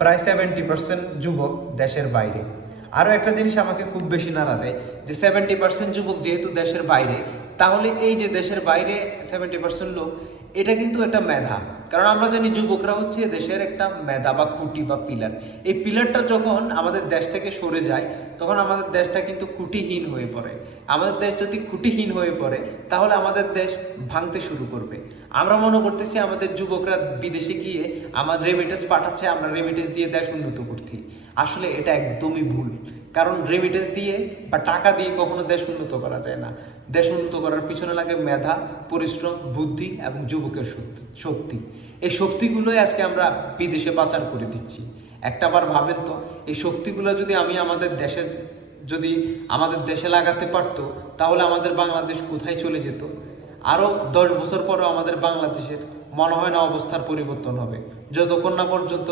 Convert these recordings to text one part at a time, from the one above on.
প্রায় seventy percent যুবক দেশের বাইরে। আরও একটা জিনিস আমাকে খুব বেশি নাড়া দেয় যে সেভেন্টি পার্সেন্ট যুবক যেহেতু দেশের বাইরে, তাহলে এই যে দেশের বাইরে সেভেন্টি পার্সেন্ট লোক এটা কিন্তু একটা মেধা। কারণ আমরা জানি যুবকরা হচ্ছে দেশের একটা মেধা বা খুঁটি বা পিলার। এই পিলারটা যখন আমাদের দেশ থেকে সরে যায়, তখন আমাদের দেশটা কিন্তু খুঁটিহীন হয়ে পড়ে। আমাদের দেশ যদি খুঁটিহীন হয়ে পড়ে, তাহলে আমাদের দেশ ভাঙতে শুরু করবে। আমরা মনে করতেছি আমাদের যুবকরা বিদেশে গিয়ে আমার রেমিটেন্স পাঠাচ্ছে, আমরা রেমিটেন্স দিয়ে দেশ উন্নত করছি। আসলে এটা একদমই ভুল। কারণ রেমিটেন্স দিয়ে বা টাকা দিয়ে কখনো দেশ উন্নত করা যায় না। দেশ উন্নত করার পিছনে লাগে মেধা, পরিশ্রম, বুদ্ধি এবং যুবকের শক্তি এই শক্তিগুলোই আজকে আমরা বিদেশে পাচার করে দিচ্ছি। একটাবার ভাবেন তো, এই শক্তিগুলো যদি আমি আমাদের দেশে, যদি আমাদের দেশে লাগাতে পারতো, তাহলে আমাদের বাংলাদেশ কোথায় চলে যেত? আরও দশ বছর পরও আমাদের বাংলাদেশের মনে হয় না অবস্থার পরিবর্তন হবে। যতক্ষণ না পর্যন্ত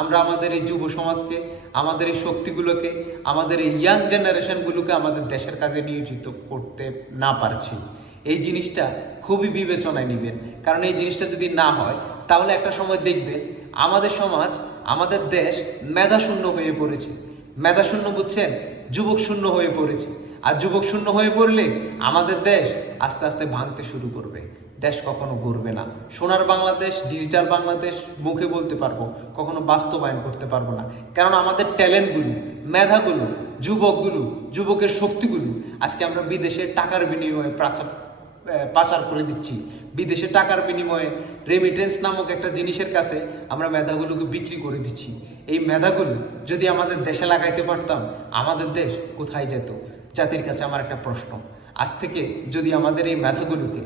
আমরা আমাদের এই যুব সমাজকে, আমাদের এই শক্তিগুলোকে, আমাদের এই ইয়াং জেনারেশনগুলোকে আমাদের দেশের কাজে নিয়োজিত করতে না পারছি। এই জিনিসটা খুবই বিবেচনায় নেবেন। কারণ এই জিনিসটা যদি না হয়, তাহলে একটা সময় দেখবেন আমাদের সমাজ, আমাদের দেশ মেধাশূন্য হয়ে পড়েছে। মেধাশূন্য বুঝছেন? যুবক শূন্য হয়ে পড়েছে। আর যুবক শূন্য হয়ে পড়লে আমাদের দেশ আস্তে আস্তে ভাঙতে শুরু করবে। দেশ কখনো গড়বে না। সোনার বাংলাদেশ, ডিজিটাল বাংলাদেশ, মুখে বলতে পারব, কখনো বাস্তবায়ন করতে পারব না। কারণ আমাদের ট্যালেন্টগুলো, মেধাগুলো, যুবকগুলো, যুবকের শক্তিগুলো আজকে আমরা বিদেশে টাকার বিনিময়ে প্রাচার পাচার করে দিচ্ছি। বিদেশে টাকার বিনিময়ে রেমিটেন্স নামক একটা জিনিসের কাছে আমরা মেধাগুলোকে বিক্রি করে দিচ্ছি। এই মেধাগুলো যদি আমাদের দেশে লাগাইতে পারতাম, আমাদের দেশ কোথায় যেত? জাতির কাছে আমার একটা প্রশ্ন। আজ থেকে যদি আমাদের এই মেধাগুলোকে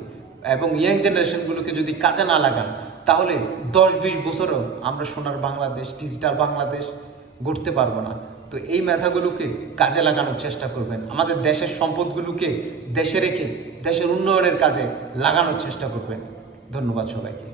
এবং ইয়াং জেনারেশনগুলোকে যদি কাজে না লাগান, তাহলে দশ বিশ বছরও আমরা সোনার বাংলাদেশ ডিজিটাল বাংলাদেশ গড়তে পারব না। তো এই মেধাগুলোকে কাজে লাগানোর চেষ্টা করবেন। আমাদের দেশের সম্পদগুলোকে দেশে রেখে, দেশের উন্নয়নের কাজে লাগানোর চেষ্টা করবেন। ধন্যবাদ সবাইকে।